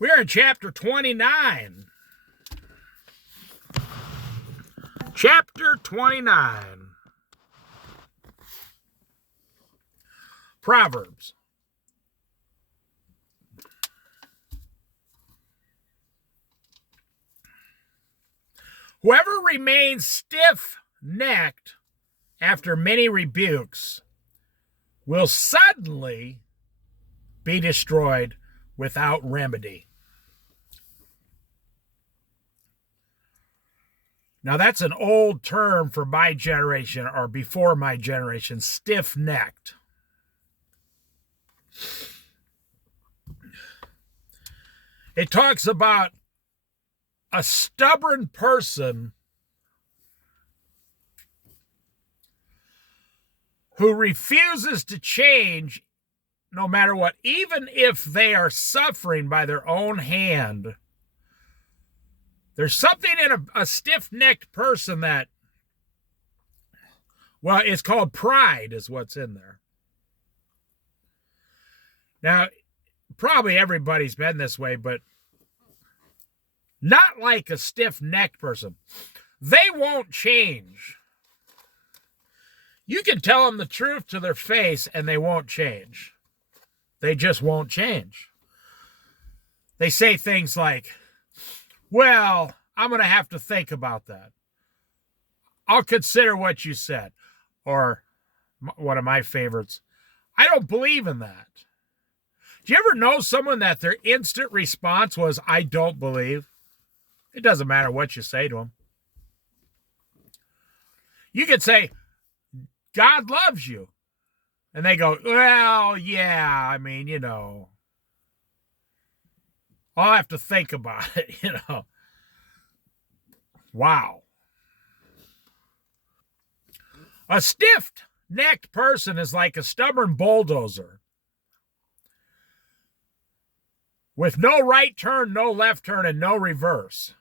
We're in chapter 29. Chapter 29. Proverbs. Whoever remains stiff-necked after many rebukes will suddenly be destroyed without remedy. Now, that's an old term for my generation or before my generation, stiff-necked. It talks about a stubborn person who refuses to change no matter what, even if they are suffering by their own hand. There's something in a stiff-necked person that, well, it's called pride is what's in there. Now, probably everybody's been this way, but not like a stiff-necked person. They won't change. You can tell them the truth to their face and they won't change. They just won't change. They say things like, well, I'm going to have to think about that. I'll consider what you said. Or one of my favorites, I don't believe in that. Do you ever know someone that their instant response was, I don't believe? It doesn't matter what you say to them. You could say, God loves you. And they go, well, yeah, I mean, I'll have to think about it, Wow. A stiff-necked person is like a stubborn bulldozer with no right turn, no left turn, and no reverse.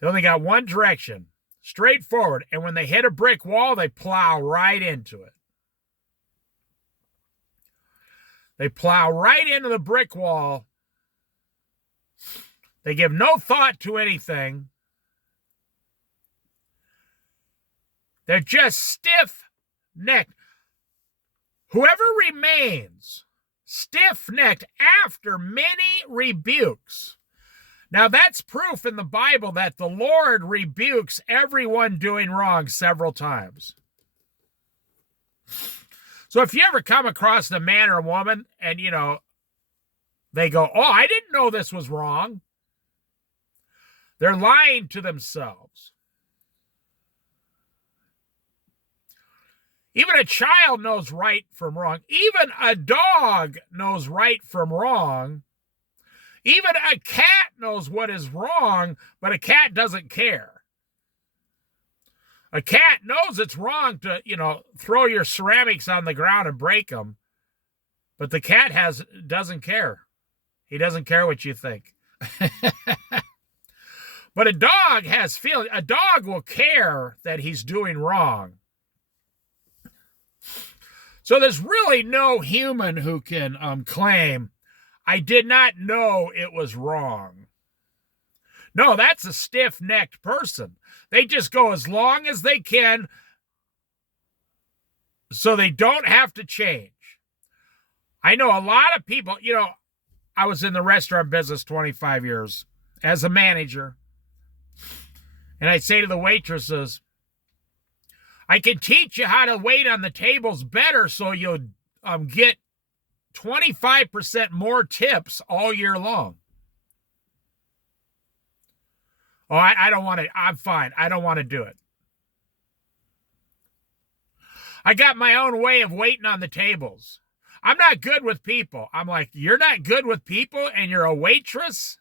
They only got one direction, straight forward, and when they hit a brick wall, they plow right into it. They plow right into the brick wall. They give no thought to anything. They're just stiff-necked. Whoever remains stiff-necked after many rebukes. Now, that's proof in the Bible that the Lord rebukes everyone doing wrong several times. So if you ever come across a man or a woman and, they go, oh, I didn't know this was wrong. They're lying to themselves. Even a child knows right from wrong. Even a dog knows right from wrong. Even a cat knows what is wrong, but a cat doesn't care. A cat knows it's wrong to, throw your ceramics on the ground and break them. But the cat doesn't care. He doesn't care what you think. But a dog has feelings. A dog will care that he's doing wrong. So there's really no human who can claim, I did not know it was wrong. No, that's a stiff-necked person. They just go as long as they can so they don't have to change. I know a lot of people, I was in the restaurant business 25 years as a manager. And I'd say to the waitresses, I can teach you how to wait on the tables better so you'll get 25% more tips all year long. Oh, I don't want to. I'm fine. I don't want to do it. I got my own way of waiting on the tables. I'm not good with people. I'm like, you're not good with people and you're a waitress?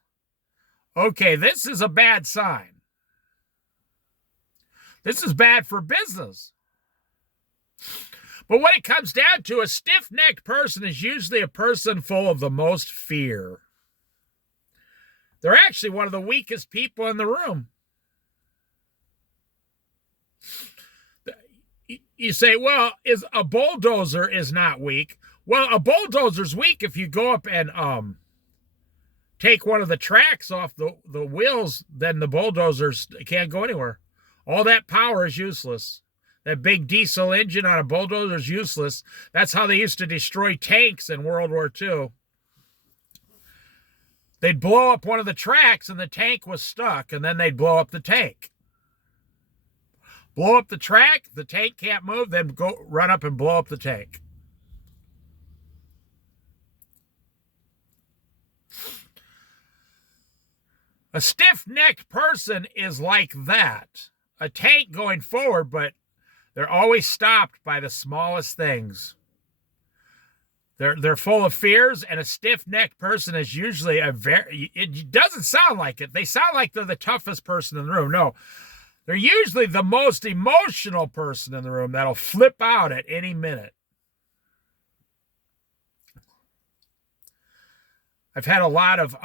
Okay, this is a bad sign. This is bad for business. But what it comes down to, a stiff-necked person is usually a person full of the most fear. They're actually one of the weakest people in the room. You say, well, a bulldozer is not weak. Well, a bulldozer's weak if you go up and take one of the tracks off the wheels, then the bulldozers can't go anywhere. All that power is useless. That big diesel engine on a bulldozer is useless. That's how they used to destroy tanks in World War II. They'd blow up one of the tracks and the tank was stuck, and then they'd blow up the tank. Blow up the track, the tank can't move, then go run up and blow up the tank. A stiff-necked person is like that. A tank going forward, but they're always stopped by the smallest things. They're full of fears, and a stiff-necked person is usually it doesn't sound like it. They sound like they're the toughest person in the room. No, they're usually the most emotional person in the room that'll flip out at any minute. I've had a lot of,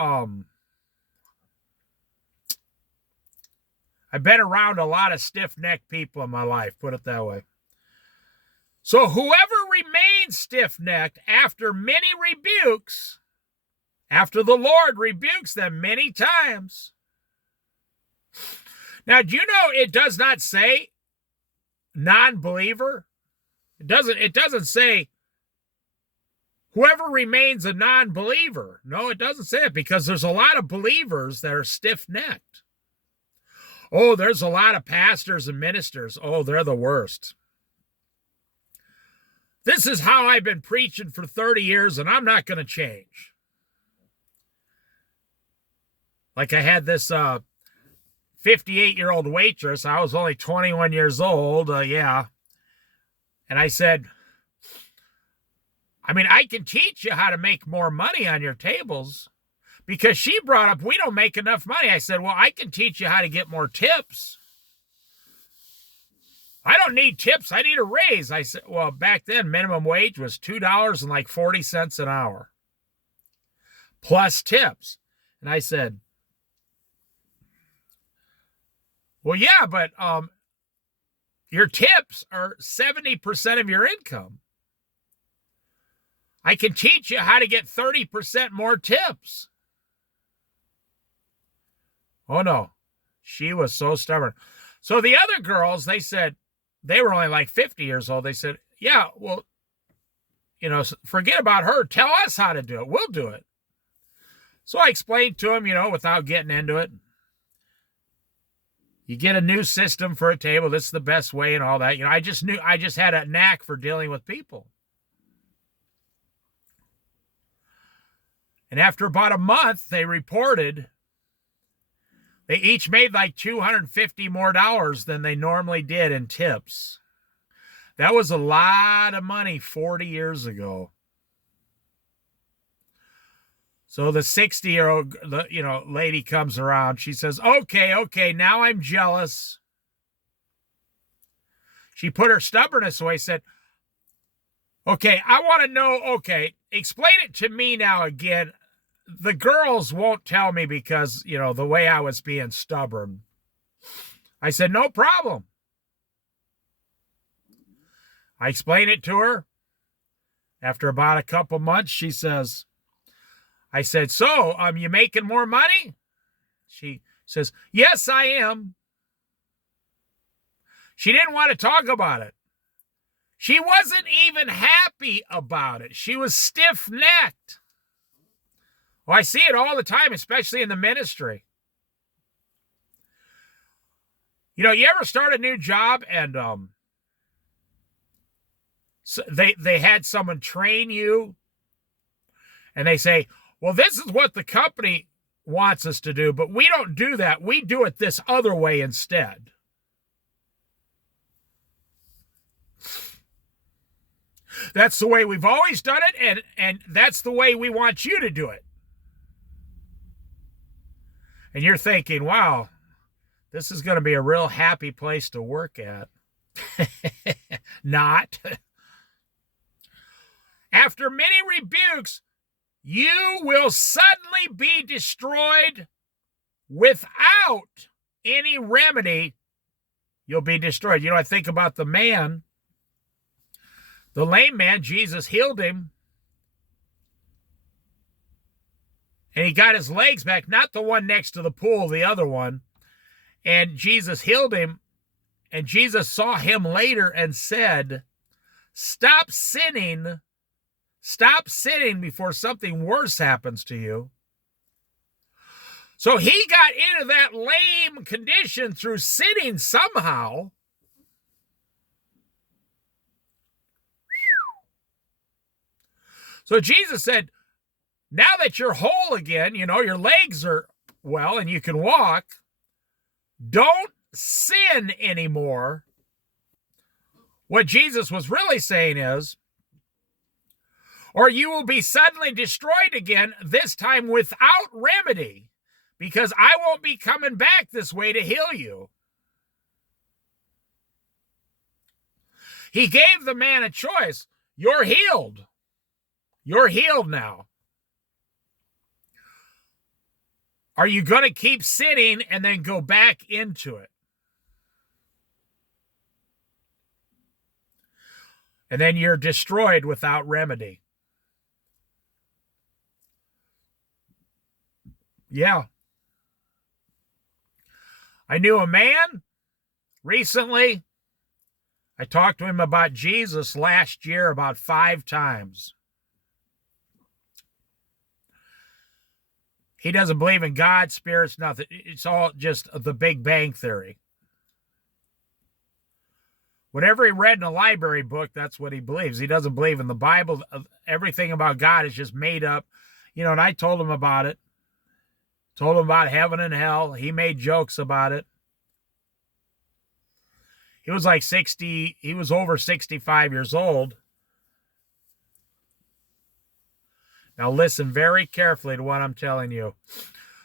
I've been around a lot of stiff-necked people in my life, put it that way. So whoever remains stiff-necked after many rebukes, after the Lord rebukes them many times. Now, do you know it does not say non-believer? It doesn't say whoever remains a non-believer. No, it doesn't say it, because there's a lot of believers that are stiff-necked. Oh, there's a lot of pastors and ministers. Oh, they're the worst. This is how I've been preaching for 30 years, and I'm not going to change. Like I had this 58-year-old waitress. I was only 21 years old. Yeah. And I said, I can teach you how to make more money on your tables, because she brought up, we don't make enough money. I said, well, I can teach you how to get more tips. I don't need tips. I need a raise. I said, well, back then, minimum wage was $2.40 an hour plus tips. And I said, well, yeah, but your tips are 70% of your income. I can teach you how to get 30% more tips. Oh, no. She was so stubborn. So the other girls, they said, they were only like 50 years old. They said, yeah, well, forget about her. Tell us how to do it. We'll do it. So I explained to them, without getting into it. You get a new system for a table. This is the best way and all that. I just had a knack for dealing with people. And after about a month, they reported they each made like $250 more than they normally did in tips. That was a lot of money 40 years ago. So the 60-year-old, lady comes around. She says, okay, now I'm jealous. She put her stubbornness away, said, okay, I want to know, explain it to me now again. The girls won't tell me because, the way I was being stubborn. I said, no problem. I explained it to her. After about a couple months, she says, I said, so, you making more money? She says, yes, I am. She didn't want to talk about it. She wasn't even happy about it. She was stiff-necked. Well, I see it all the time, especially in the ministry. You ever start a new job and so they had someone train you and they say, well, this is what the company wants us to do, but we don't do that. We do it this other way instead. That's the way we've always done it, and that's the way we want you to do it. And you're thinking, wow, this is going to be a real happy place to work at. Not. After many rebukes, you will suddenly be destroyed without any remedy. You'll be destroyed. I think about the man, the lame man. Jesus healed him. And he got his legs back, not the one next to the pool, the other one. And Jesus healed him. And Jesus saw him later and said, stop sinning. Stop sinning before something worse happens to you. So he got into that lame condition through sinning somehow. So Jesus said, now that you're whole again, your legs are well and you can walk, don't sin anymore. What Jesus was really saying is, or you will be suddenly destroyed again, this time without remedy, because I won't be coming back this way to heal you. He gave the man a choice. You're healed. You're healed now. Are you going to keep sinning and then go back into it? And then you're destroyed without remedy. Yeah. I knew a man recently. I talked to him about Jesus last year about 5 times. He doesn't believe in God, spirits, nothing. It's all just the Big Bang Theory. Whatever he read in a library book, that's what he believes. He doesn't believe in the Bible. Everything about God is just made up. And I told him about it. Told him about heaven and hell. He made jokes about it. He was like 60. He was over 65 years old. Now listen very carefully to what I'm telling you.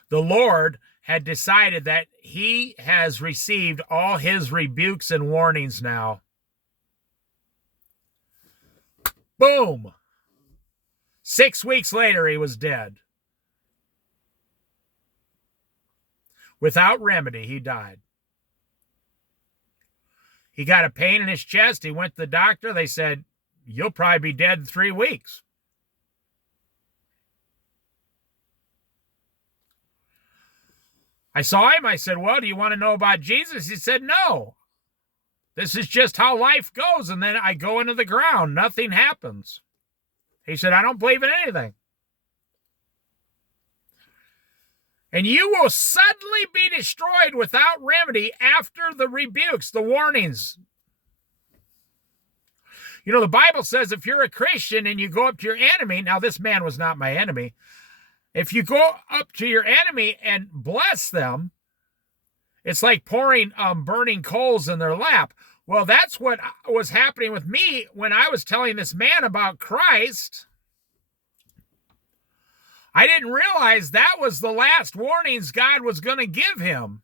The Lord had decided that he has received all his rebukes and warnings now. Boom. 6 weeks later, he was dead. Without remedy, he died. He got a pain in his chest. He went to the doctor. They said, you'll probably be dead in 3 weeks. I saw him. I said, well, do you want to know about Jesus? He said, no. This is just how life goes. And then I go into the ground. Nothing happens. He said, I don't believe in anything. And you will suddenly be destroyed without remedy after the rebukes, the warnings. The Bible says if you're a Christian and you go up to your enemy, now this man was not my enemy, if you go up to your enemy and bless them, it's like pouring burning coals in their lap. Well, that's what was happening with me when I was telling this man about Christ. I didn't realize that was the last warnings God was going to give him.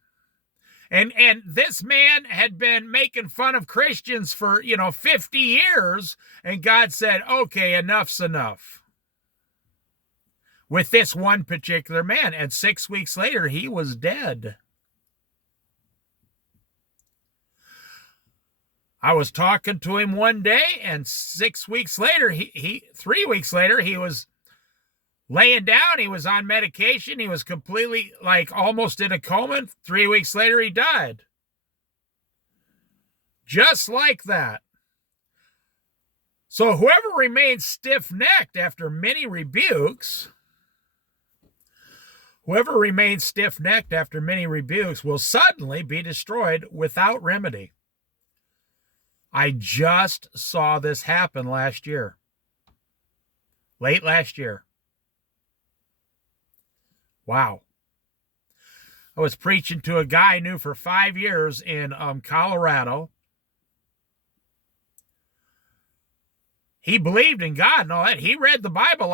And this man had been making fun of Christians for, 50 years. And God said, okay, enough's enough. With this one particular man. And 6 weeks later, he was dead. I was talking to him one day, and 6 weeks later, 3 weeks later, he was laying down. He was on medication. He was completely, almost in a coma. 3 weeks later, he died. Just like that. So whoever remains stiff-necked after many rebukes, will suddenly be destroyed without remedy. I just saw this happen last year. Late last year. Wow. I was preaching to a guy I knew for 5 years in Colorado. He believed in God and all that. He read the Bible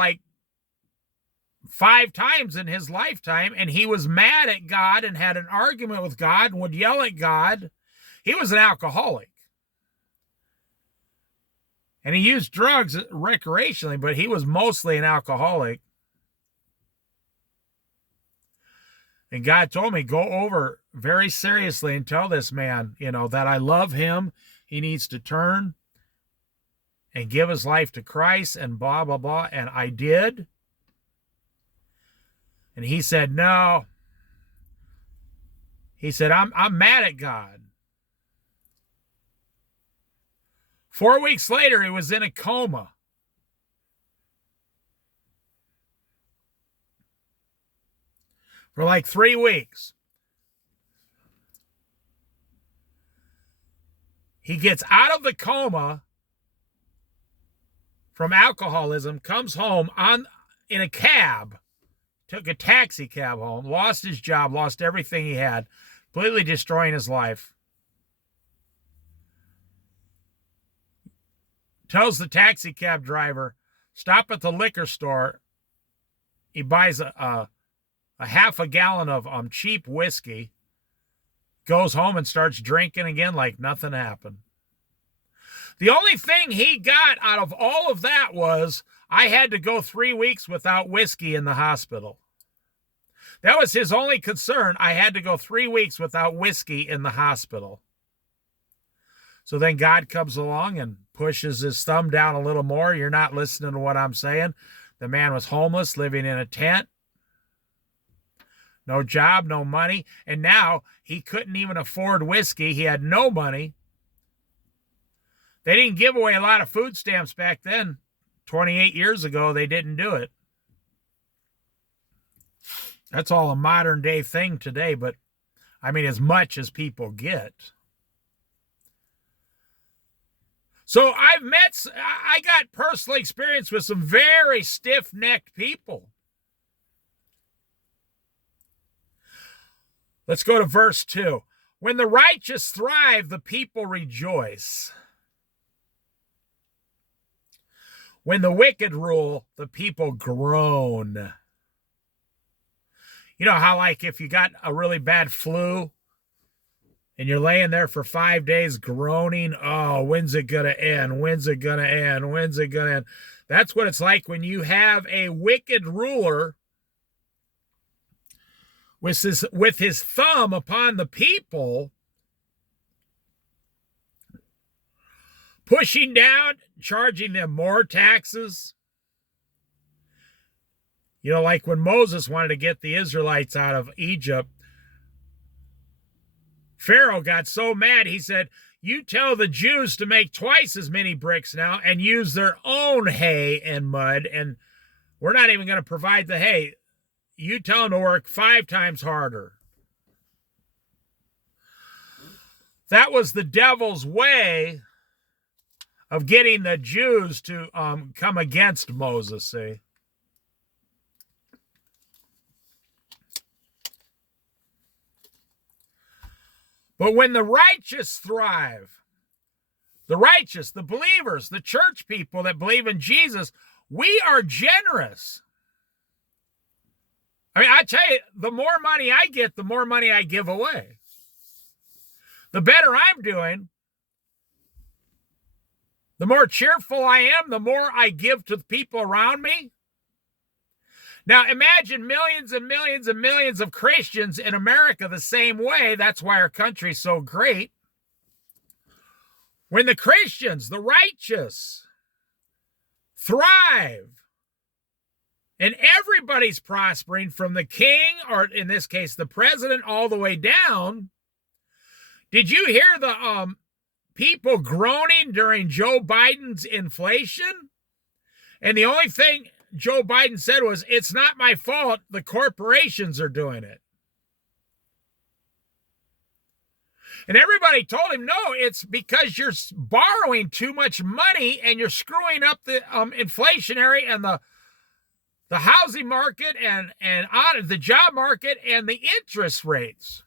5 times in his lifetime, and he was mad at God and had an argument with God and would yell at God. He was an alcoholic. And he used drugs recreationally, but he was mostly an alcoholic. And God told me, go over very seriously and tell this man, that I love him. He needs to turn and give his life to Christ and blah, blah, blah. And I did. And he said, no. He said, I'm mad at God. 4 weeks later, he was in a coma. For like 3 weeks. He gets out of the coma from alcoholism, comes home in a cab, took a taxi cab home, lost his job, lost everything he had, completely destroying his life. Tells the taxi cab driver, stop at the liquor store. He buys a half a gallon of cheap whiskey, goes home and starts drinking again like nothing happened. The only thing he got out of all of that was, I had to go 3 weeks without whiskey in the hospital. That was his only concern. I had to go 3 weeks without whiskey in the hospital. So then God comes along and pushes his thumb down a little more. You're not listening to what I'm saying. The man was homeless, living in a tent. No job, no money. And now he couldn't even afford whiskey. He had no money. They didn't give away a lot of food stamps back then. 28 years ago, they didn't do it. That's all a modern day thing today, but I mean, as much as people get. So I got personal experience with some very stiff-necked people. Let's go to verse 2. When the righteous thrive, the people rejoice. When the wicked rule, the people groan. You know how, like, if you got a really bad flu and you're laying there for 5 days groaning, oh, when's it going to end? When's it going to end? When's it going to end? That's what it's like when you have a wicked ruler with his thumb upon the people, pushing down, charging them more taxes. You know, like when Moses wanted to get the Israelites out of Egypt, Pharaoh got so mad, he said, you tell the Jews to make twice as many bricks now and use their own hay and mud, and we're not even going to provide the hay. You tell them to work 5 times harder. That was the devil's way of getting the Jews to come against Moses, see? But when the righteous thrive, the righteous, the believers, the church people that believe in Jesus, we are generous. I mean, I tell you, the more money I get, the more money I give away. The better I'm doing, the more cheerful I am, the more I give to the people around me. Now, imagine millions and millions and millions of Christians in America the same way. That's why our country's so great. When the Christians, the righteous, thrive, and everybody's prospering from the king, or in this case, the president, all the way down. Did you hear the people groaning during Joe Biden's inflation? And the only thing Joe Biden said was, it's not my fault, the corporations are doing it. And everybody told him, no, it's because you're borrowing too much money and you're screwing up the inflationary and the housing market and the job market and the interest rates.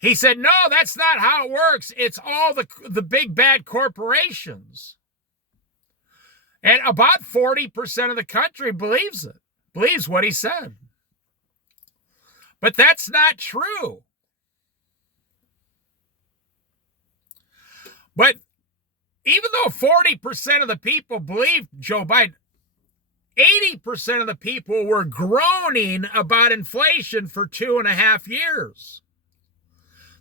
He said, no, that's not how it works. It's all the big bad corporations. And about 40% of the country believes it, believes what he said. But that's not true. But even though 40% of the people believed Joe Biden, 80% of the people were groaning about inflation for 2.5 years.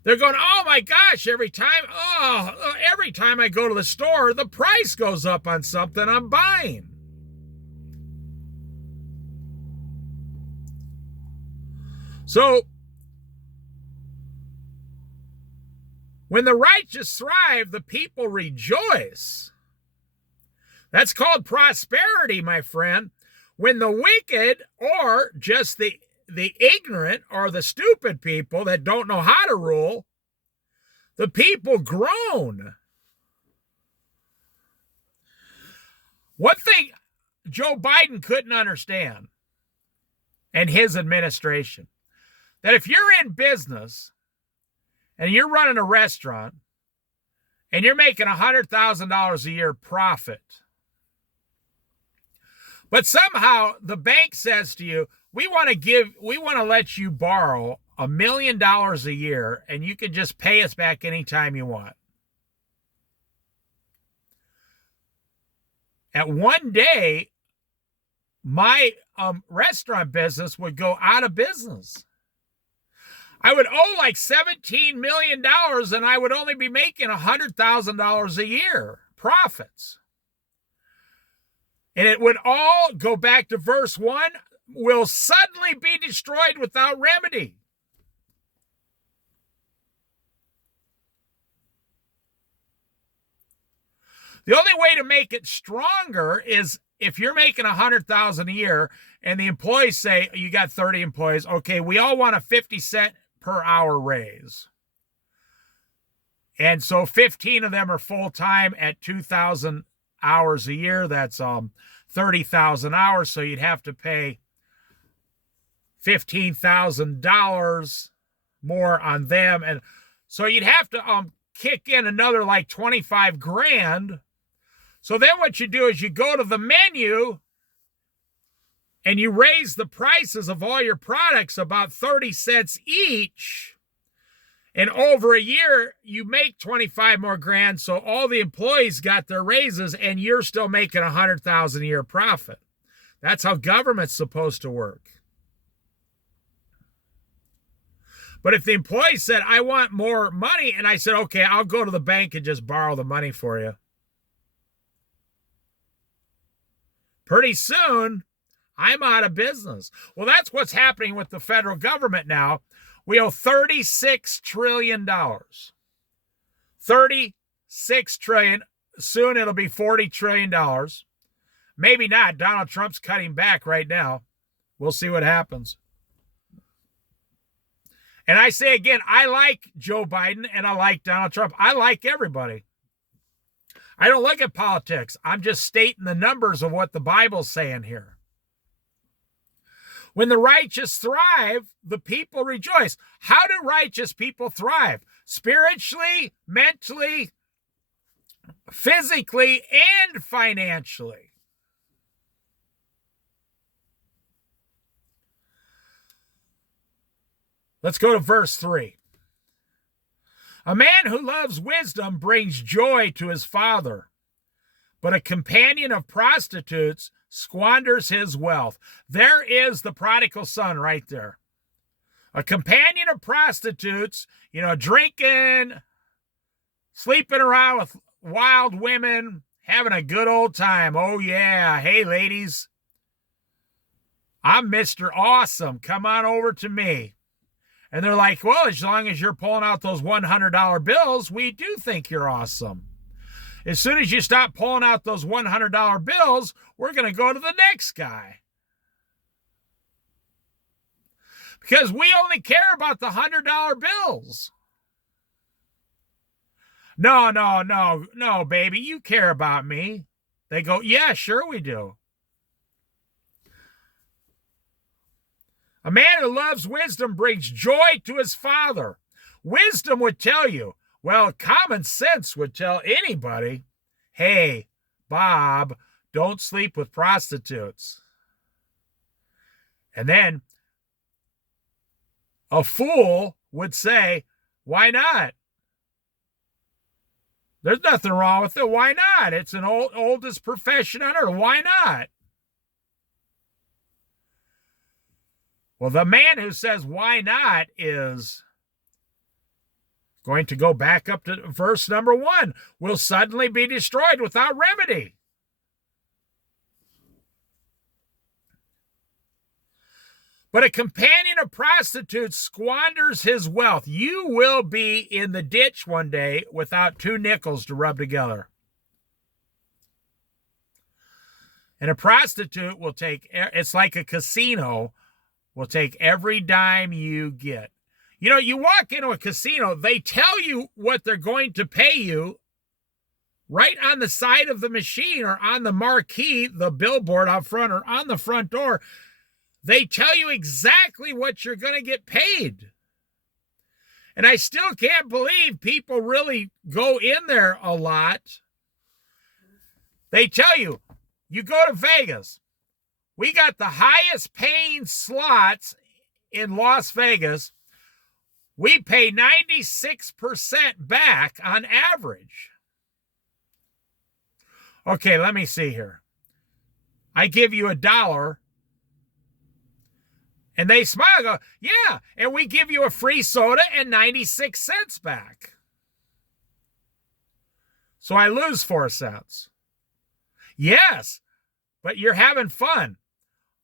They're going, oh my gosh, every time I go to the store, the price goes up on something I'm buying. So, when the righteous thrive, the people rejoice. That's called prosperity, my friend. When the wicked, or just the ignorant or the stupid people that don't know how to rule, the people groan. One thing Joe Biden couldn't understand, and his administration, that if you're in business and you're running a restaurant and you're making $100,000 a year profit, but somehow the bank says to you, we want to let you borrow $1 million a year and you can just pay us back anytime you want. At one day, my restaurant business would go out of business. I would owe like $17 million and I would only be making $100,000 a year profits. And it would all go back to verse 1, will suddenly be destroyed without remedy. The only way to make it stronger is if you're making $100,000 a year and the employees say, you got 30 employees, okay, we all want a 50-cent per hour raise. And so 15 of them are full-time at 2,000 hours a year. That's 30,000 hours. So you'd have to pay $15,000 more on them. And so you'd have to kick in another like 25 grand. So then what you do is you go to the menu and you raise the prices of all your products about 30 cents each. And over a year, you make 25 more grand. So all the employees got their raises and you're still making $100,000 a year profit. That's how government's supposed to work. But if the employee said, I want more money, and I said, okay, I'll go to the bank and just borrow the money for you, pretty soon, I'm out of business. Well, that's what's happening with the federal government now. We owe $36 trillion. $36 trillion. Soon it'll be $40 trillion. Maybe not. Donald Trump's cutting back right now. We'll see what happens. And I say again, I like Joe Biden and I like Donald Trump. I like everybody. I don't look at politics. I'm just stating the numbers of what the Bible's saying here. When the righteous thrive, the people rejoice. How do righteous people thrive? Spiritually, mentally, physically, and financially. Let's go to verse 3. A man who loves wisdom brings joy to his father, but a companion of prostitutes squanders his wealth. There is the prodigal son right there. A companion of prostitutes, drinking, sleeping around with wild women, having a good old time. Oh, yeah. Hey, ladies, I'm Mr. Awesome. Come on over to me. And they're like, well, as long as you're pulling out those $100 bills, we do think you're awesome. As soon as you stop pulling out those $100 bills, we're going to go to the next guy. Because we only care about the $100 bills. No, baby, you care about me. They go, yeah, sure we do. A man who loves wisdom brings joy to his father. Wisdom would tell you, well, common sense would tell anybody, hey, Bob, don't sleep with prostitutes. And then a fool would say, why not? There's nothing wrong with it. Why not? It's an oldest profession on earth. Why not? Well, the man who says why not is going to go back up to verse number 1. Will suddenly be destroyed without remedy. But a companion of prostitutes squanders his wealth. You will be in the ditch one day without 2 nickels to rub together. And a prostitute will take, it's like a casino, will take every dime you get. You know, you walk into a casino, they tell you what they're going to pay you right on the side of the machine or on the marquee, the billboard out front or on the front door. They tell you exactly what you're going to get paid. And I still can't believe people really go in there a lot. They tell you, you go to Vegas. We got the highest paying slots in Las Vegas. We pay 96% back on average. Okay, let me see here. I give you $1. And they smile and go, yeah, and we give you a free soda and 96 cents back. So I lose 4 cents. Yes, but you're having fun.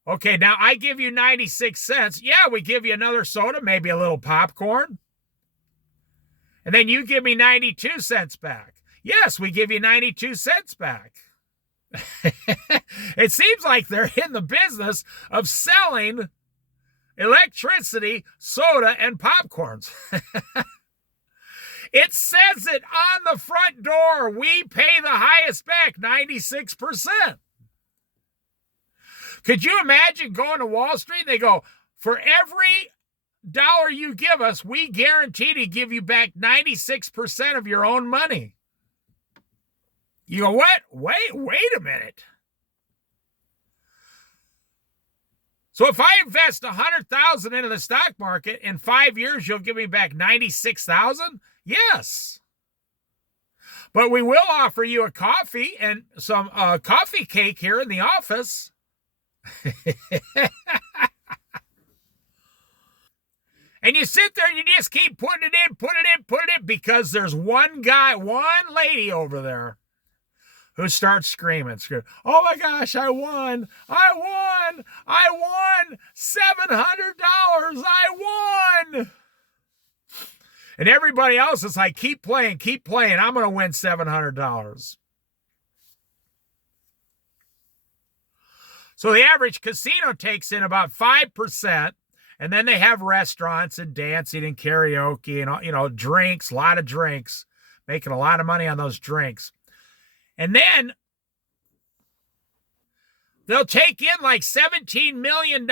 Okay, now I give you 96 cents. Yeah, we give you another soda, maybe a little popcorn. And then you give me 92 cents back. Yes, we give you 92 cents back. It seems like they're in the business of selling electricity, soda, and popcorns. It says it on the front door. We pay the highest back, 96%. Could you imagine going to Wall Street? They go, for every dollar you give us, we guarantee to give you back 96% of your own money. You go, what? Wait a minute. So if I invest $100,000 into the stock market, in 5 years, you'll give me back $96,000? Yes. But we will offer you a coffee and some coffee cake here in the office. And you sit there and you just keep putting it in, because there's one lady over there who starts screaming. Oh my gosh, I won $700. I won. And everybody else is like, keep playing. I'm going to win $700. So the average casino takes in about 5%, and then they have restaurants and dancing and karaoke and, drinks, a lot of drinks, making a lot of money on those drinks. And then they'll take in like $17 million,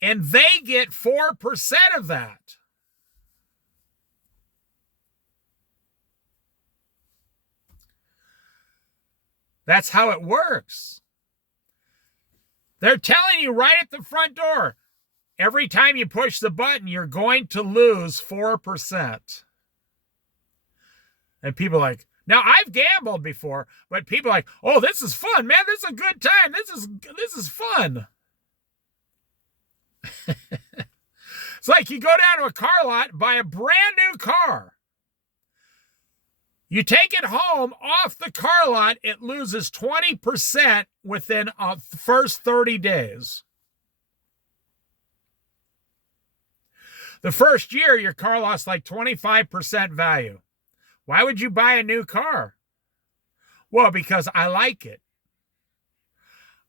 and they get 4% of that. That's how it works. They're telling you right at the front door, every time you push the button, you're going to lose 4%. And people are like, now I've gambled before, but people are like, oh, this is fun, man. This is a good time. This is fun. It's like you go down to a car lot, buy a brand new car. You take it home off the car lot, it loses 20% within the first 30 days. The first year, your car lost like 25% value. Why would you buy a new car? Well, because I like it.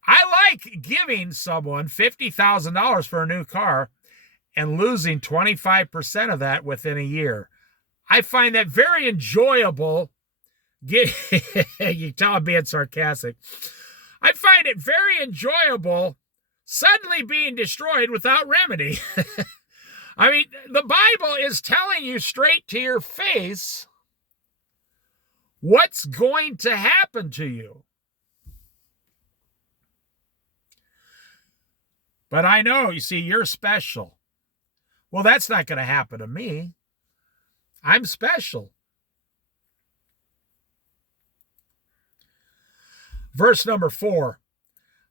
I like giving someone $50,000 for a new car and losing 25% of that within a year. I find that very enjoyable. You can tell I'm being sarcastic. I find it very enjoyable suddenly being destroyed without remedy. I mean, the Bible is telling you straight to your face what's going to happen to you. But I know, you see, you're special. Well, that's not going to happen to me. I'm special. Verse number 4.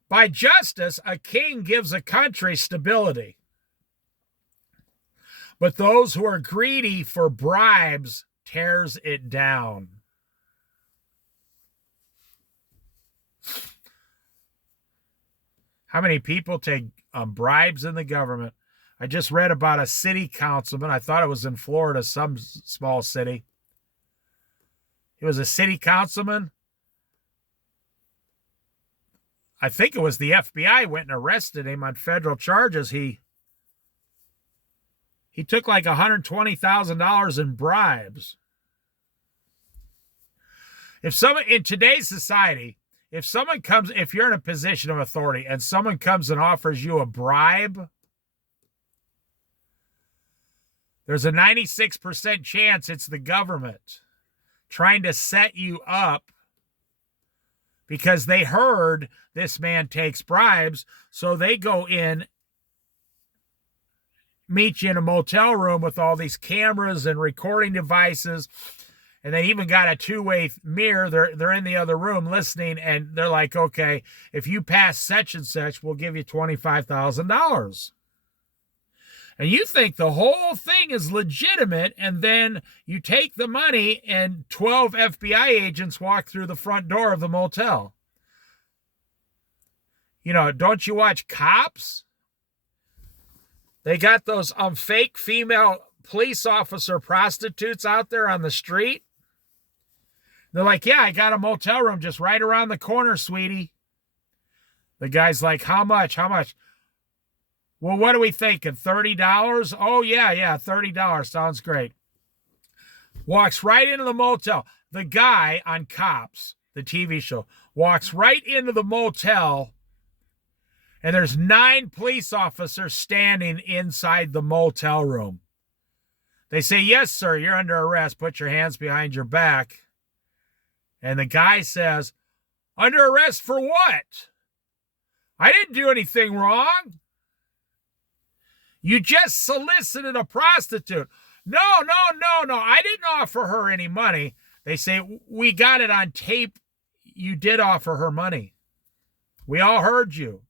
By justice, a king gives a country stability. But those who are greedy for bribes tears it down. How many people take bribes in the government? I just read about a city councilman. I thought it was in Florida, some small city. He was a city councilman. I think it was the FBI went and arrested him on federal charges. He took like $120,000 in bribes. If someone in today's society, if you're in a position of authority and someone comes and offers you a bribe, there's a 96% chance it's the government trying to set you up because they heard this man takes bribes, so they go in, meet you in a motel room with all these cameras and recording devices, and they even got a two-way mirror. They're in the other room listening, and they're like, okay, if you pass such and such, we'll give you $25,000. And you think the whole thing is legitimate, and then you take the money and 12 FBI agents walk through the front door of the motel. You know, don't you watch Cops? They got those fake female police officer prostitutes out there on the street. They're like, yeah, I got a motel room just right around the corner, sweetie. The guy's like, how much? How much? Well, what are we thinking? $30? Oh, yeah, $30. Sounds great. Walks right into the motel. The guy on Cops, the TV show, walks right into the motel, and there's 9 police officers standing inside the motel room. They say, yes, sir, you're under arrest. Put your hands behind your back. And the guy says, under arrest for what? I didn't do anything wrong. You just solicited a prostitute. No. I didn't offer her any money. They say, we got it on tape. You did offer her money. We all heard you.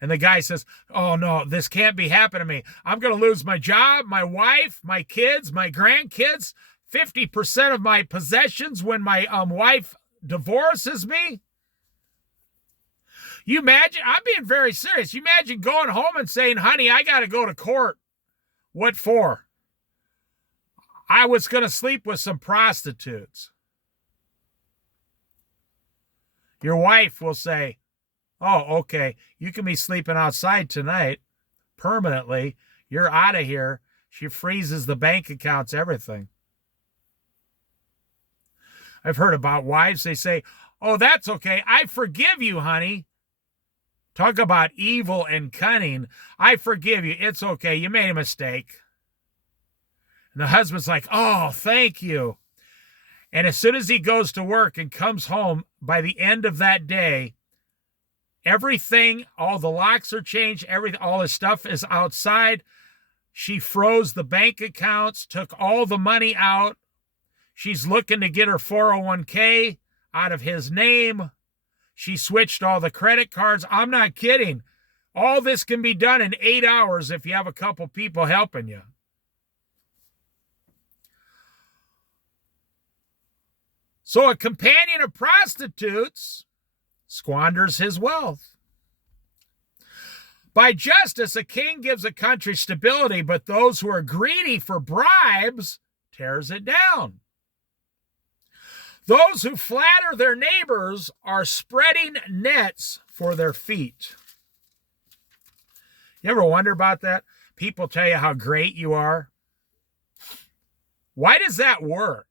And the guy says, oh, no, this can't be happening to me. I'm going to lose my job, my wife, my kids, my grandkids, 50% of my possessions when my wife divorces me. You imagine, I'm being very serious. You imagine going home and saying, honey, I got to go to court. What for? I was going to sleep with some prostitutes. Your wife will say, oh, okay, you can be sleeping outside tonight permanently. You're out of here. She freezes the bank accounts, everything. I've heard about wives, they say, oh, that's okay. I forgive you, honey. Talk about evil and cunning. I forgive you. It's okay. You made a mistake. And the husband's like, oh, thank you. And as soon as he goes to work and comes home, by the end of that day, everything, all the locks are changed, all his stuff is outside. She froze the bank accounts, took all the money out. She's looking to get her 401k out of his name. She switched all the credit cards. I'm not kidding. All this can be done in 8 hours if you have a couple people helping you. So a companion of prostitutes squanders his wealth. By justice, a king gives a country stability, but those who are greedy for bribes tears it down. Those who flatter their neighbors are spreading nets for their feet. You ever wonder about that? People tell you how great you are. Why does that work?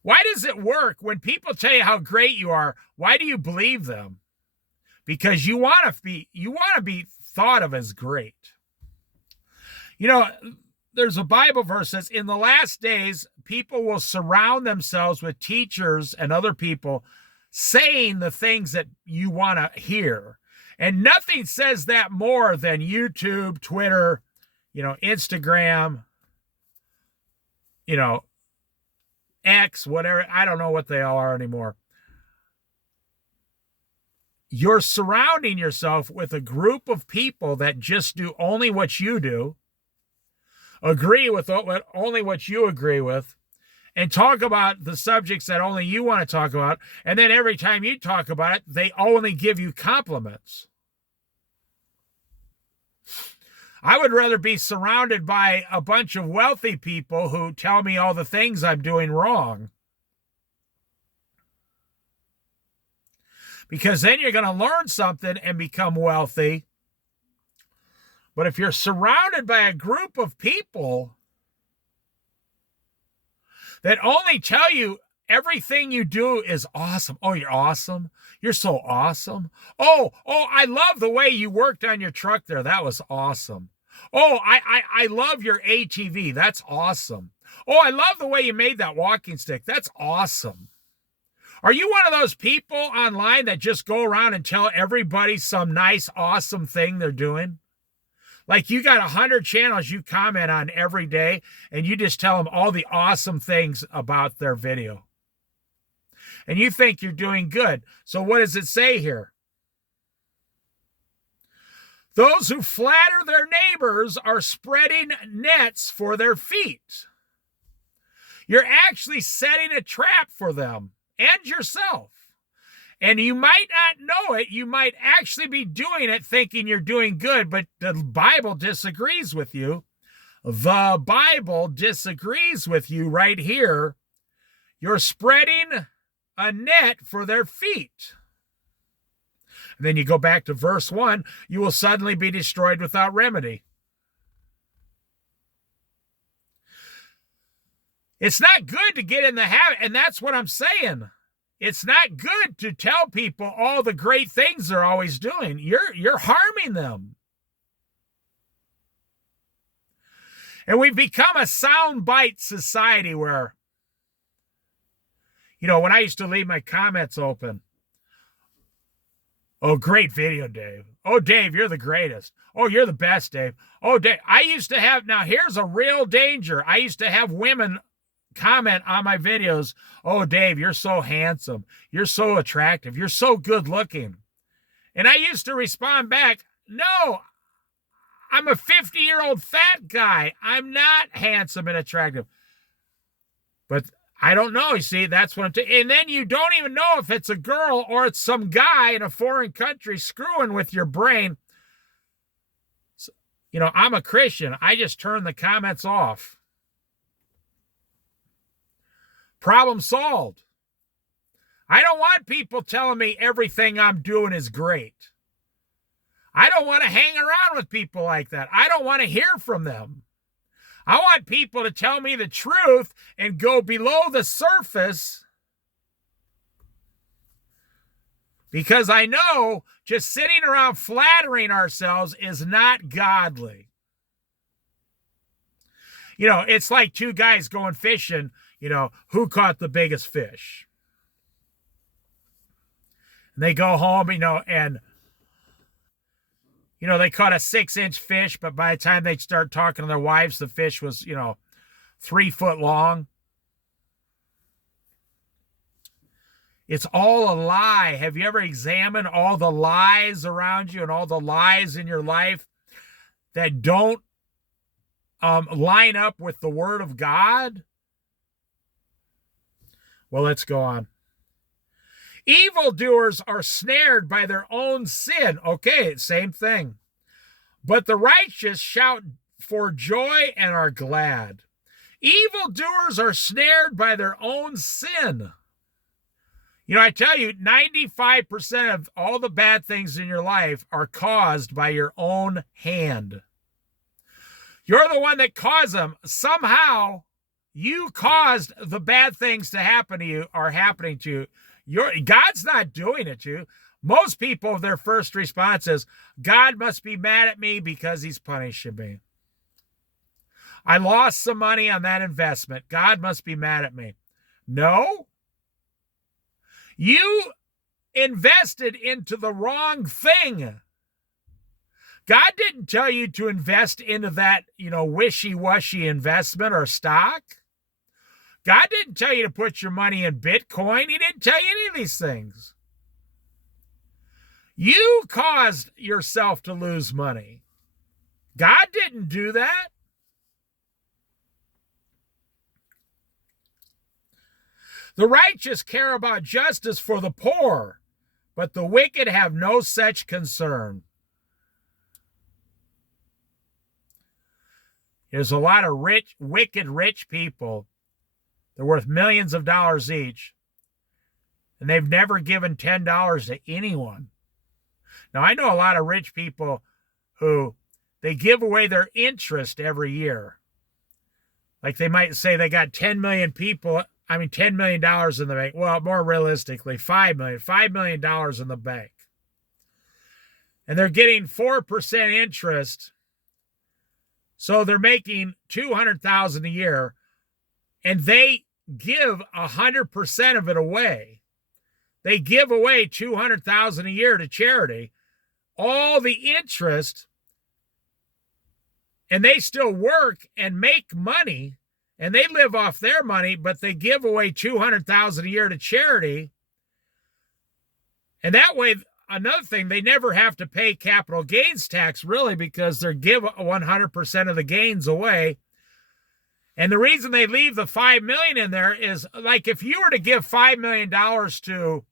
Why does it work when people tell you how great you are? Why do you believe them? Because you want to be thought of as great. You know, there's a Bible verse that says, in the last days, people will surround themselves with teachers and other people saying the things that you want to hear. And nothing says that more than YouTube, Twitter, Instagram, X, whatever. I don't know what they all are anymore. You're surrounding yourself with a group of people that just do only what you do, agree with only what you agree with, and talk about the subjects that only you want to talk about. And then every time you talk about it, they only give you compliments. I would rather be surrounded by a bunch of wealthy people who tell me all the things I'm doing wrong. Because then you're going to learn something and become wealthy. But if you're surrounded by a group of people that only tell you everything you do is awesome. Oh, you're awesome. You're so awesome. Oh, I love the way you worked on your truck there. That was awesome. Oh, I love your ATV. That's awesome. Oh, I love the way you made that walking stick. That's awesome. Are you one of those people online that just go around and tell everybody some nice, awesome thing they're doing? Like you got 100 channels you comment on every day, and you just tell them all the awesome things about their video. And you think you're doing good. So what does it say here? Those who flatter their neighbors are spreading nets for their feet. You're actually setting a trap for them and yourself. And you might not know it. You might actually be doing it thinking you're doing good, but the Bible disagrees with you. The Bible disagrees with you right here. You're spreading a net for their feet. And then you go back to verse 1, you will suddenly be destroyed without remedy. It's not good to get in the habit, and that's what I'm saying. It's not good to tell people all the great things they're always doing. You're harming them. And we've become a soundbite society where, when I used to leave my comments open, oh, great video, Dave. Oh, Dave, you're the greatest. Oh, you're the best, Dave. Oh, Dave. I used to have, now here's a real danger. I used to have women comment on my videos, oh, Dave, you're so handsome. You're so attractive. You're so good looking. And I used to respond back, no, I'm a 50-year-old fat guy. I'm not handsome and attractive. But I don't know. You see, that's what I'm saying. And then you don't even know if it's a girl or it's some guy in a foreign country screwing with your brain. So, I'm a Christian. I just turn the comments off. Problem solved. I don't want people telling me everything I'm doing is great. I don't want to hang around with people like that. I don't want to hear from them. I want people to tell me the truth and go below the surface, because I know just sitting around flattering ourselves is not godly. It's like two guys going fishing, who caught the biggest fish? And they go home, and, they caught a 6-inch fish, but by the time they start talking to their wives, the fish was, 3 foot long. It's all a lie. Have you ever examined all the lies around you and all the lies in your life that don't line up with the Word of God? Well, let's go on. Evildoers are snared by their own sin. Okay, same thing. But the righteous shout for joy and are glad. Evildoers are snared by their own sin. I tell you, 95% of all the bad things in your life are caused by your own hand. You're the one that caused them. Somehow, you caused the bad things to happen to you or happening to you. God's not doing it to you. Most people, their first response is, God must be mad at me because he's punishing me. I lost some money on that investment. God must be mad at me. No. You invested into the wrong thing. God didn't tell you to invest into that, wishy-washy investment or stock. God didn't tell you to put your money in Bitcoin. He didn't tell you any of these things. You caused yourself to lose money. God didn't do that. The righteous care about justice for the poor, but the wicked have no such concern. There's a lot of wicked rich people. They're worth millions of dollars each, and they've never given $10 to anyone. Now, I know a lot of rich people who they give away their interest every year. Like they might say they got 10 million people, $10 million in the bank. Well, more realistically, $5 million in the bank. And they're getting 4% interest. So they're making $200,000 a year, and they give 100% of it away. They give away $200,000 a year to charity, all the interest, and they still work and make money, and they live off their money, but they give away $200,000 a year to charity. And that way, another thing, they never have to pay capital gains tax, really, because they give 100% of the gains away. And the reason they leave the $5 million in there is, like, if you were to give $5 million to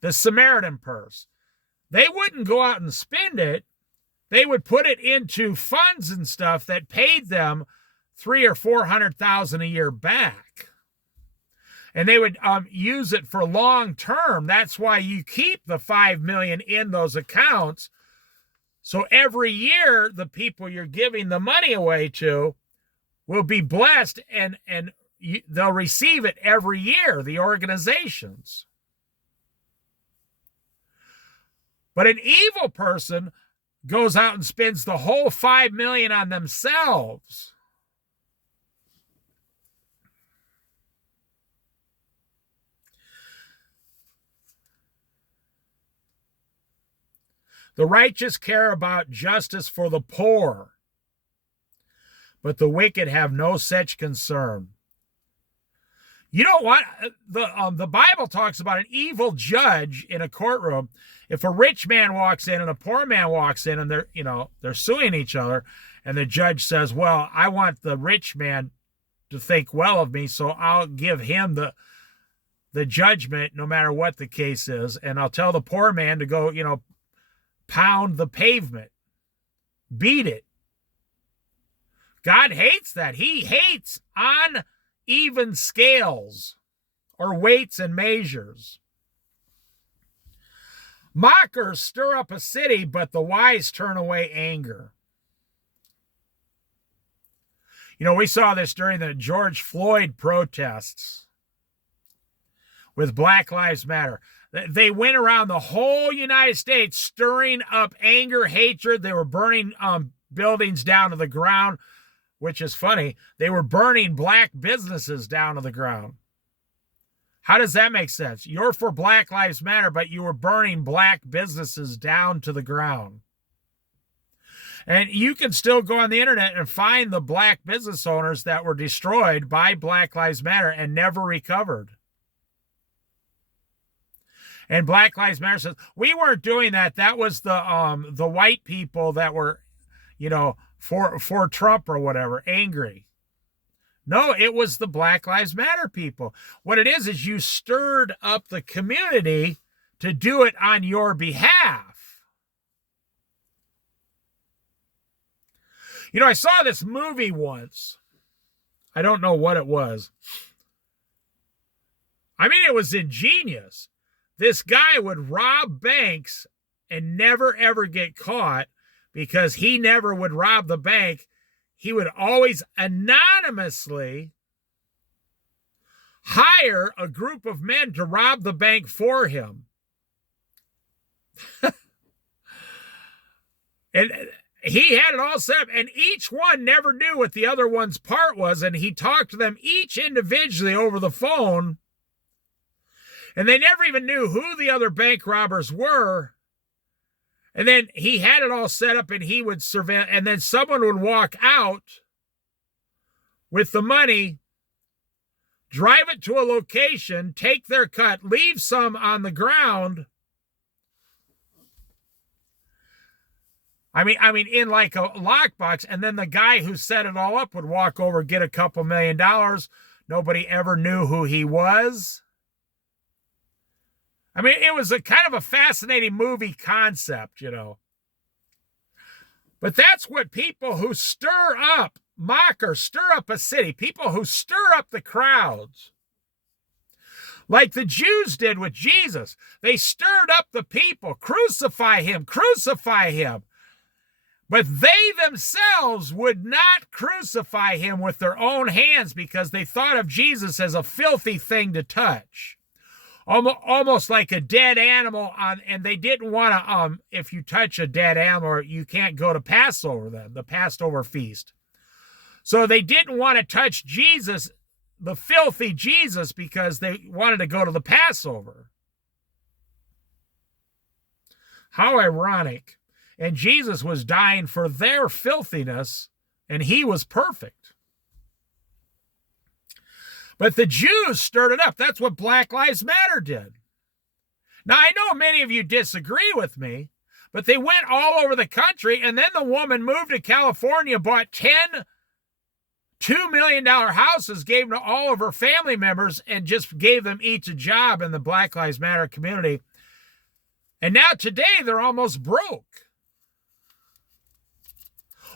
the Samaritan Purse, they wouldn't go out and spend it. They would put it into funds and stuff that paid them $300,000 or $400,000 a year back. And they would use it for long term. That's why you keep the $5 million in those accounts. So every year, the people you're giving the money away to will be blessed, and they'll receive it every year, the organizations. But an evil person goes out and spends the whole $5 million on themselves. The righteous care about justice for the poor, but the wicked have no such concern. You know what? The Bible talks about an evil judge in a courtroom. If a rich man walks in and a poor man walks in, and they're suing each other, and the judge says, "Well, I want the rich man to think well of me, so I'll give him the judgment no matter what the case is, and I'll tell the poor man to go, pound the pavement, beat it." God hates that. He hates uneven scales or weights and measures. Mockers stir up a city, but the wise turn away anger. We saw this during the George Floyd protests with Black Lives Matter. They went around the whole United States stirring up anger, hatred. They were burning buildings down to the ground, which is funny. They were burning black businesses down to the ground. How does that make sense? You're for Black Lives Matter, but you were burning black businesses down to the ground. And you can still go on the internet and find the black business owners that were destroyed by Black Lives Matter and never recovered. And Black Lives Matter says, we weren't doing that. That was the white people that were, for Trump or whatever, angry. No, it was the Black Lives Matter people. What it is you stirred up the community to do it on your behalf. I saw this movie once. I don't know what it was. It was ingenious. This guy would rob banks and never, ever get caught because he never would rob the bank. He would always anonymously hire a group of men to rob the bank for him. And he had it all set up, and each one never knew what the other one's part was, and he talked to them each individually over the phone, and they never even knew who the other bank robbers were. And then he had it all set up, and he would surveil, and then someone would walk out with the money, drive it to a location, take their cut, leave some on the ground. In like a lockbox, and then the guy who set it all up would walk over, get a couple $1 million, Nobody ever knew who he was. I mean, it was a kind of a fascinating movie concept, you know. But that's what people who stir up, stir up a city, people who stir up the crowds, like the Jews did with Jesus. They stirred up the people, crucify him, crucify him. But they themselves would not crucify him with their own hands because they thought of Jesus as a filthy thing to touch. Almost like a dead animal, and they didn't want to, if you touch a dead animal, you can't go to Passover then, the Passover feast. So they didn't want to touch Jesus, the filthy Jesus, because they wanted to go to the Passover. How ironic. And Jesus was dying for their filthiness, and he was perfect. But the Jews stirred it up. That's what Black Lives Matter did. Now, I know many of you disagree with me, but they went all over the country, and then the woman moved to California, bought 10 $2 million houses, gave them to all of her family members, and just gave them each a job in the Black Lives Matter community. And now today, they're almost broke.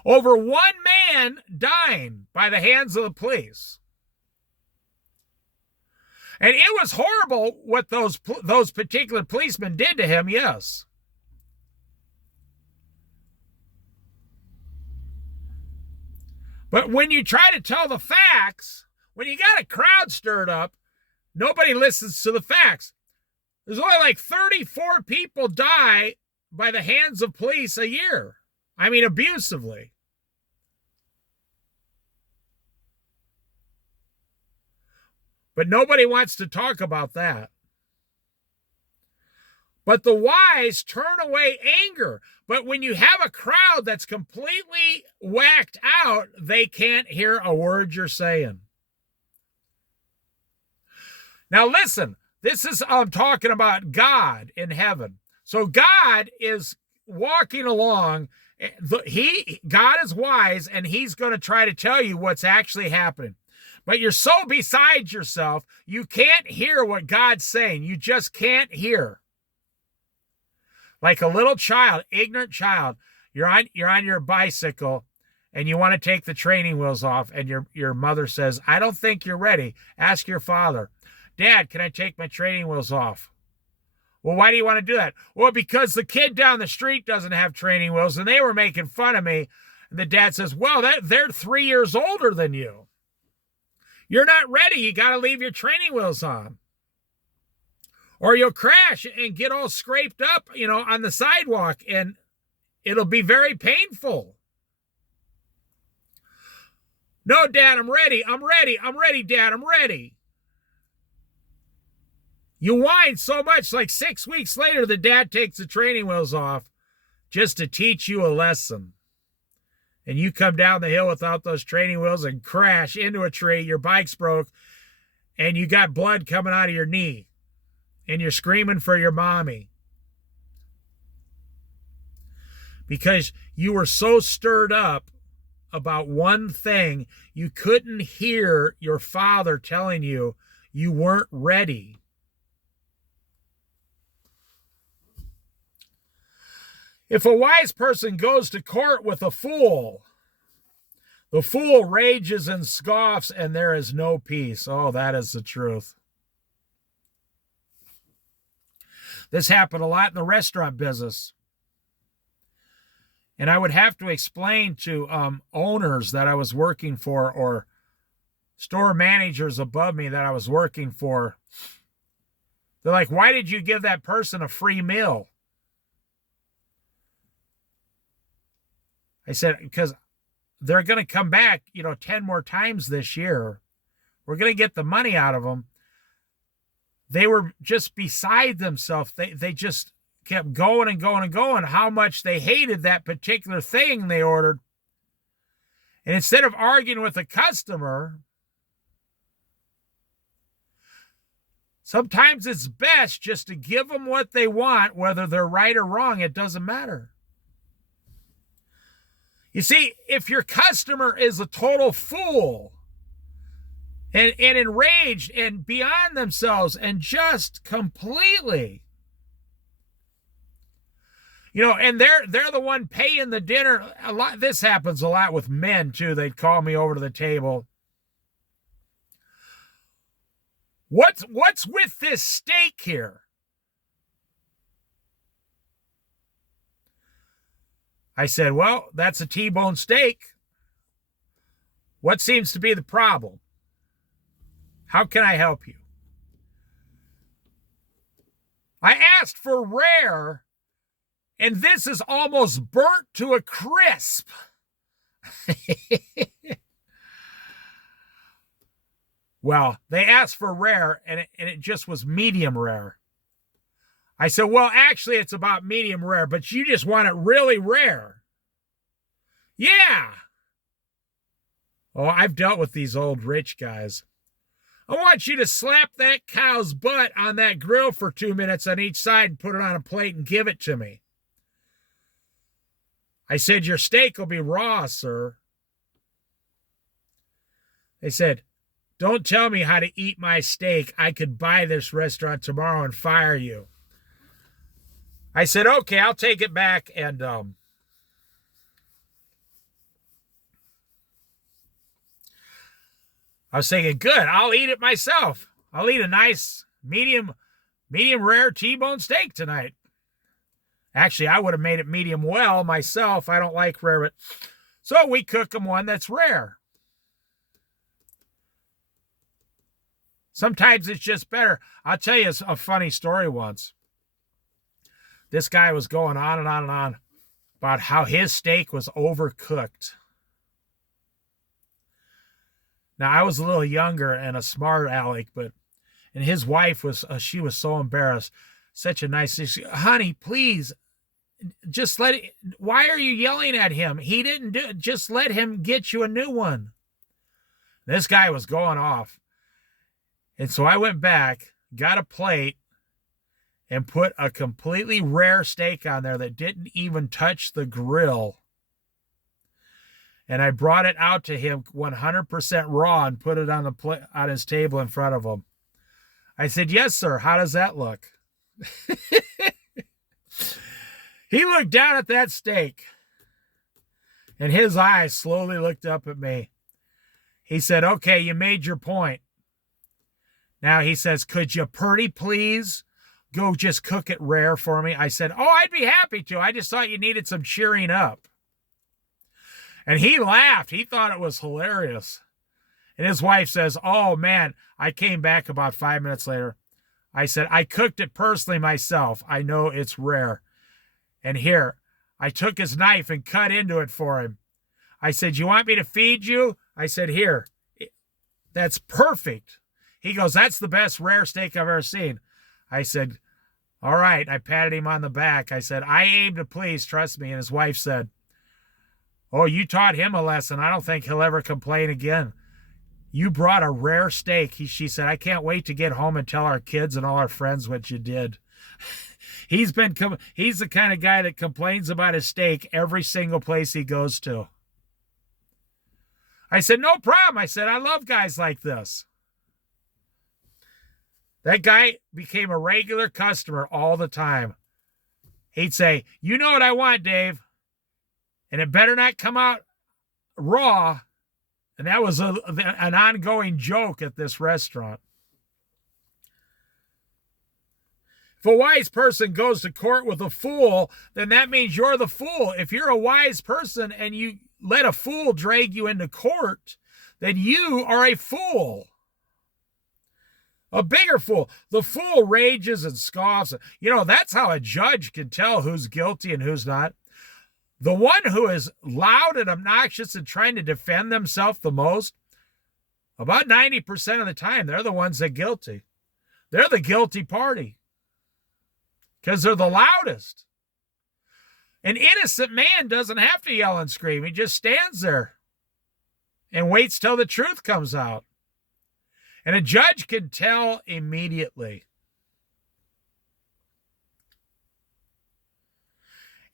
Over one man dying by the hands of the police. And it was horrible what those particular policemen did to him, yes. But when you try to tell the facts, when you got a crowd stirred up, nobody listens to the facts. There's only like 34 people die by the hands of police a year. I mean, abusively. But nobody wants to talk about that. But the wise turn away anger. But when you have a crowd that's completely whacked out, they can't hear a word you're saying. Now listen, I'm talking about God in heaven. So God is walking along. God is wise, and he's going to try to tell you what's actually happening. But you're so beside yourself, you can't hear what God's saying. You just can't hear. Like a little child, ignorant child, you're on your bicycle, and you want to take the training wheels off, and your mother says, "I don't think you're ready. Ask your father, Dad, can I take my training wheels off?" Well, why do you want to do that? Well, because the kid down the street doesn't have training wheels, and they were making fun of me. And the dad says, "Well, they're 3 years older than you. You're not ready. You got to leave your training wheels on. Or you'll crash and get all scraped up, on the sidewalk, and it'll be very painful." "No, Dad, I'm ready. I'm ready. I'm ready, Dad. I'm ready." You whine so much, like 6 weeks later, the dad takes the training wheels off just to teach you a lesson. And you come down the hill without those training wheels and crash into a tree, your bike's broke, and you got blood coming out of your knee, and you're screaming for your mommy. Because you were so stirred up about one thing, you couldn't hear your father telling you you weren't ready. If a wise person goes to court with a fool, the fool rages and scoffs, and there is no peace. Oh, that is the truth. This happened a lot in the restaurant business. And I would have to explain to owners that I was working for, or store managers above me that I was working for. They're like, "Why did you give that person a free meal?" I said, "Because they're going to come back, 10 more times this year. We're going to get the money out of them." They were just beside themselves. They just kept going and going and going, how much they hated that particular thing they ordered. And instead of arguing with the customer, sometimes it's best just to give them what they want, whether they're right or wrong. It doesn't matter. You see, if your customer is a total fool, and enraged and beyond themselves and just completely, and they're the one paying the dinner. A lot, this happens a lot with men too. They'd call me over to the table. What's with this steak here? I said, well, that's a T-bone steak. What seems to be the problem? How can I help you? I asked for rare, and this is almost burnt to a crisp. Well, they asked for rare, and it just was medium rare. I said, well, actually, it's about medium rare, but you just want it really rare. Yeah. Oh, I've dealt with these old rich guys. I want you to slap that cow's butt on that grill for 2 minutes on each side and put it on a plate and give it to me. I said, your steak will be raw, sir. They said, don't tell me how to eat my steak. I could buy this restaurant tomorrow and fire you. I said, okay, I'll take it back. And I was thinking, good, I'll eat it myself. I'll eat a nice medium rare T-bone steak tonight. Actually, I would have made it medium well myself. I don't like rare, but so we cook them one that's rare. Sometimes it's just better. I'll tell you a funny story once. This guy was going on and on and on about how his steak was overcooked. Now, I was a little younger and a smart aleck, and his wife she was so embarrassed. Such a nice thing. Honey, please, just why are you yelling at him? He didn't do it. Just let him get you a new one. This guy was going off. And so I went back, got a plate, and put a completely rare steak on there that didn't even touch the grill. And I brought it out to him 100% raw and put it on on his table in front of him. I said, yes, sir. How does that look? He looked down at that steak, and his eyes slowly looked up at me. He said, okay, you made your point. Now he says, could you pretty please go just cook it rare for me? I said, oh, I'd be happy to. I just thought you needed some cheering up. And he laughed. He thought it was hilarious. And his wife says, oh, man, I came back about 5 minutes later. I said, I cooked it personally myself. I know it's rare. And here, I took his knife and cut into it for him. I said, you want me to feed you? I said, here, that's perfect. He goes, that's the best rare steak I've ever seen. I said, all right. I patted him on the back. I said, I aim to please, trust me. And his wife said, oh, you taught him a lesson. I don't think he'll ever complain again. You brought a rare steak. She said, I can't wait to get home and tell our kids and all our friends what you did. He's the kind of guy that complains about his steak every single place he goes to. I said, no problem. I said, I love guys like this. That guy became a regular customer all the time. He'd say, you know what I want, Dave? And it better not come out raw. And that was an ongoing joke at this restaurant. If a wise person goes to court with a fool, then that means you're the fool. If you're a wise person and you let a fool drag you into court, then you are a fool. A bigger fool. The fool rages and scoffs. That's how a judge can tell who's guilty and who's not. The one who is loud and obnoxious and trying to defend themselves the most, about 90% of the time, they're the ones that are guilty. They're the guilty party because they're the loudest. An innocent man doesn't have to yell and scream. He just stands there and waits till the truth comes out. And a judge can tell immediately.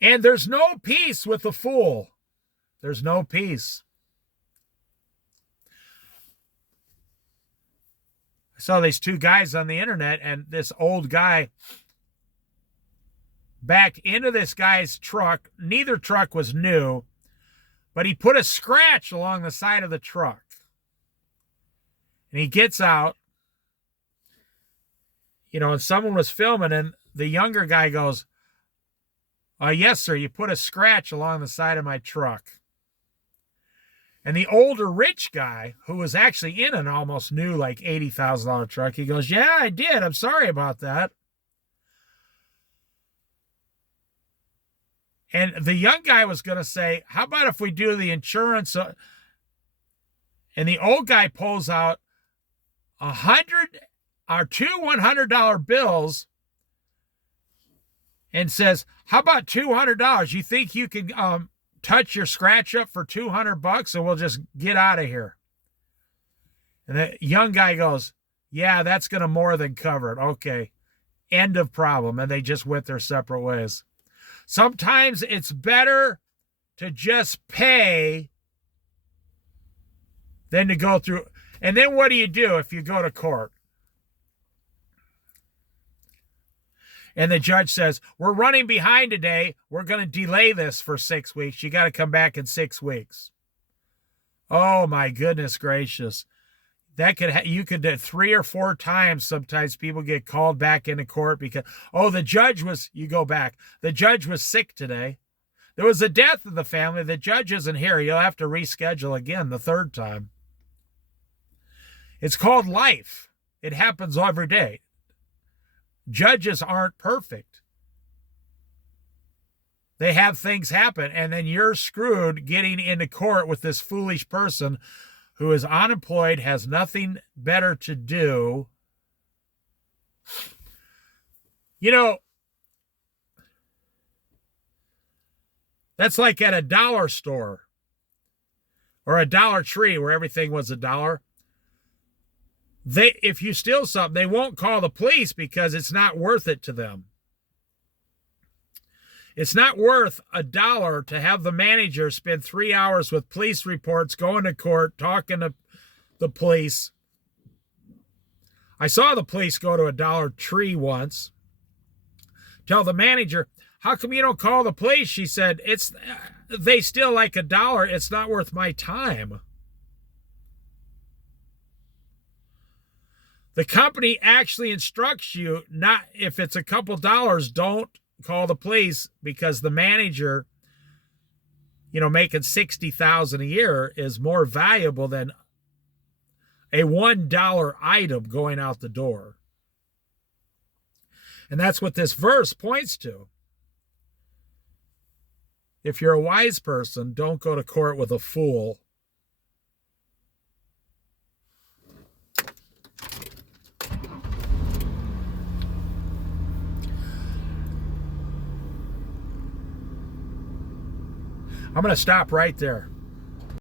And there's no peace with the fool. There's no peace. I saw these two guys on the internet, and this old guy backed into this guy's truck. Neither truck was new, but he put a scratch along the side of the truck. And he gets out, and someone was filming, and the younger guy goes, yes, sir, you put a scratch along the side of my truck. And the older rich guy, who was actually in an almost new, like $80,000 truck, he goes, yeah, I did. I'm sorry about that. And the young guy was going to say, how about if we do the insurance? And the old guy pulls out two $100 bills and says, how about $200? You think you can touch your scratch up for $200 and we'll just get out of here? And the young guy goes, yeah, that's going to more than cover it. Okay. End of problem. And they just went their separate ways. Sometimes it's better to just pay than to go through. And then what do you do if you go to court? And the judge says, we're running behind today. We're going to delay this for 6 weeks. You got to come back in 6 weeks. Oh, my goodness gracious. You could do 3 or 4 times. Sometimes people get called back into court because, you go back. The judge was sick today. There was a death in the family. The judge isn't here. You'll have to reschedule again the 3rd time. It's called life. It happens every day. Judges aren't perfect. They have things happen, and then you're screwed getting into court with this foolish person who is unemployed, has nothing better to do. That's like at a dollar store or a Dollar Tree where everything was $1. If you steal something, they won't call the police because it's not worth it to them. It's not worth $1 to have the manager spend 3 hours with police reports, going to court, talking to the police. I saw the police go to a Dollar Tree once. Tell the manager, how come you don't call the police? She said, they steal like $1. It's not worth my time. The company actually instructs you not, if it's a couple dollars, don't call the police, because the manager, making $60,000 a year is more valuable than a $1 item going out the door. And that's what this verse points to. If you're a wise person, don't go to court with a fool. I'm going to stop right there.